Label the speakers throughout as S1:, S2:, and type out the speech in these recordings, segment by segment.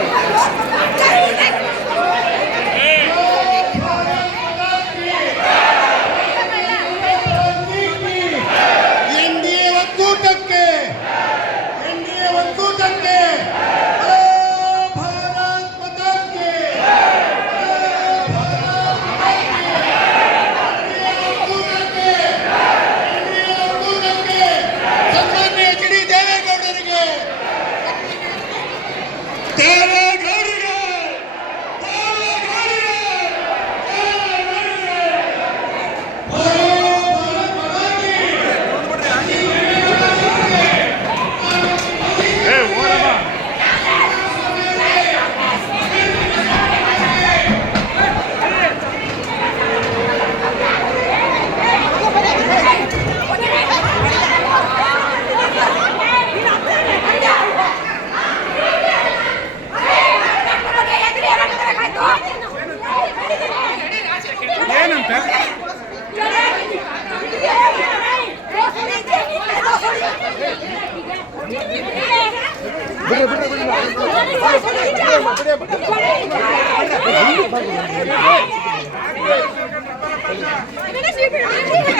S1: Thank
S2: you.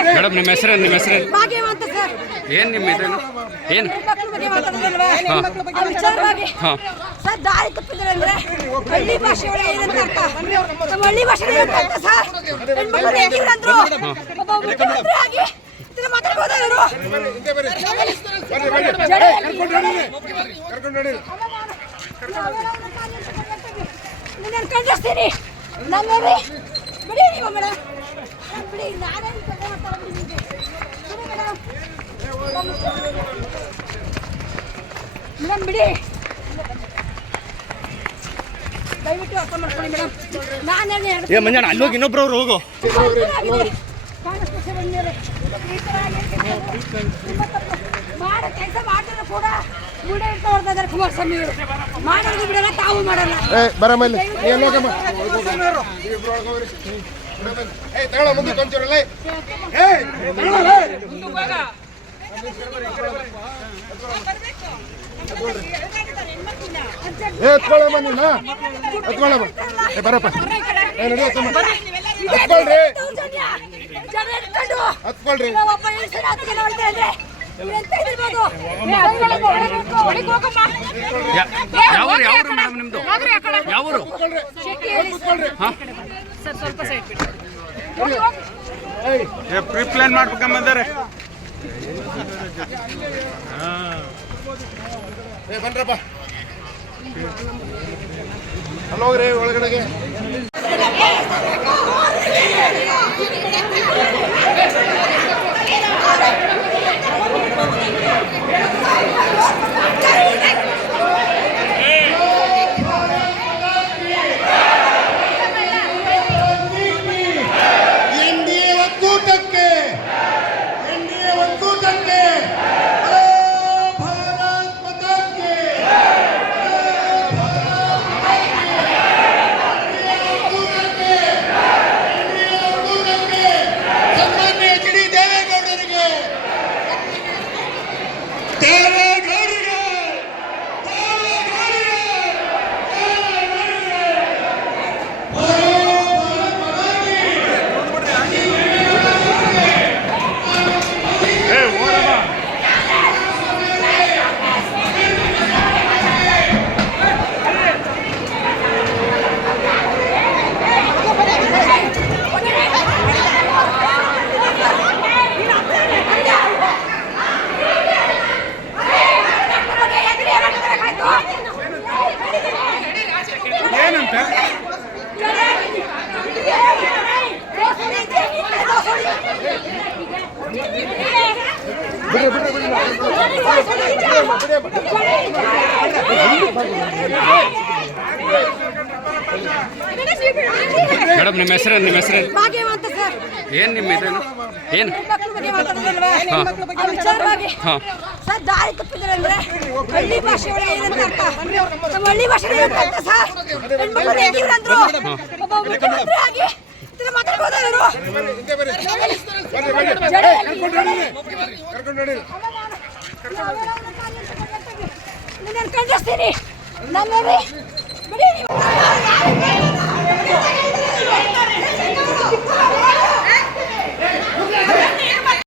S3: Madam ನಿಮ್ಮ ಹೆಸರು ನಿಮ್ಮ ಹೆಸರು?
S4: ಭಾಗ್ಯವಂತ ಸರ್.
S3: ಏನು ನಿಮ್ಮ ಇದೇನು ಏನು?
S4: ಹೆಣ್ಮಕ್ಳ ಬಗ್ಗೆ ನಿಮ್ಮ
S3: ಹಾ.
S4: ಸರ್ ದಾರಿ ತಪ್ಪಿದ್ರೆ ಅಂದ್ರೆ ಹಳ್ಳಿ ಭಾಷೆ ಒಳಗೆ ಏನಂತ ಅರ್ಥ. ನಮ್ಮ ಹಳ್ಳಿ ಭಾಷೆ ಏನಂತ ಅರ್ಥ ಸರ್. ಹೆಣ್ಮಕ್ಳು ಹೇಗಿದ್ರು ಅಂದ್ರು ಒಬ್ಬ ಮುಖ್ಯಮಂತ್ರಿ ಆಗಿ ಇದನ್ನ ಮಾತಾಡ್ಬೋದಾ ಇವರು? ನಾನು ಖಂಡಿಸ್ತೀನಿ ನಾನು ಬಿಡಿ ನೀವು ಮೇಡಮ್ ಬಿಡಿ ನಾನೇನು ಕೆಲಸ ಮಾಡ್ತಾರ ಬಿಡಿ ನಿಮಗೆ ಬಿಡಿ ಮೇಡಮ್ ಮೇಡಮ್ ಬಿಡಿ ದಯವಿಟ್ಟು ಅರ್ಥ ಮಾಡ್ಕೊಳ್ಳಿ ಮೇಡಮ್ ನಾನು
S3: ಏ ಮಂಜಾಣ ಅಲ್ಲಿ ಹೋಗಿ ಇನ್ನೊಬ್ರವ್ರು ಹೋಗು
S4: ಮಾಡೋ ಕೆಲಸ ಮಾಡ್ತಾರೆ ಕೂಡ ಮೂಡೆ ಇರ್ತಾ ಹೊಡ್ತಾ ಇದಾರೆ ಕುಮಾರಸ್ವಾಮಿ ಅವರು ಮಾಡೋದು ಬಿಡಲ್ಲ ತಾವು ಮಾಡಲ್ಲ.
S1: ಏ ಬರಮ್ಮ ಇಲ್ಲಿ ಏನು ಹೋಗಮ್ಮ ಏ ಮುಂದೆ ಕೊಂಚೂರಲ್ಲ. ಏ ಏ. ಎತ್ಕೊಳ್ಳಮ್ಮ ನೀನು. ಎತ್ಕೊಳ್ಳಮ್ಮ ಏ ಬರಪ್ಪ. ಏ ನಡಿ ಎತ್ತಮ್ಮ ಹತ್ಕೊಳ್ರಿ.
S4: ಒಬ್ಬ ಇದ್ರೆ
S3: ಯಾವ್ರು ಯಾವ್ರು ಮೇಡಮ್ ನಿಮ್ದು? ಯಾವ್ರು?
S2: ಪ್ರೀ ಪ್ಲಾನ್ ಮಾಡ್ಬೇಕಂಬಂದಾರೆ
S1: ಏ ಬನ್ರಪ್ಪ. ಅಲ್ಲಿ ಒಳಗಡೆಗೆ.
S3: ಮೇಡಮ್ ನಿಮ್ಮ ಹೆಸರೇನು? ನಿಮ್ಮ ಹೆಸರು
S4: ಭಾಗ್ಯವಂತ ಸರ್.
S3: ಏನು ನಿಮ್ಮ ಇದೇನು ಏನು?
S4: ಮಾತಾಡೋದಲ್ವಾ
S3: ಹಾ.
S4: ಸರ್ ದಾರಿ ತಪ್ಪಿದ್ರೆ ಅಂದ್ರೆ ಹಳ್ಳಿ ಭಾಷೆ ಒಳಗೆ ಏನಂತ ಅರ್ಥ? ನಮ್ಮ ಹಳ್ಳಿ ಭಾಷೆ ಏನಂತ ಅರ್ಥ ಸರ್? ಹೆಣ್ಮಕ್ಳು ಹೇಗಿದ್ರು ಅಂದ್ರು? ಒಬ್ಬ ಮುಖ್ಯಮಂತ್ರಿ ಆಗಿ ಇದನ್ನ ಕರ್ಕೊಂಡು ಕರ್ಕೊಂಡು
S5: ನಾನು ಖಂಡಿಸ್ತೀನಿ ನಾನು ಬಿಡಿ.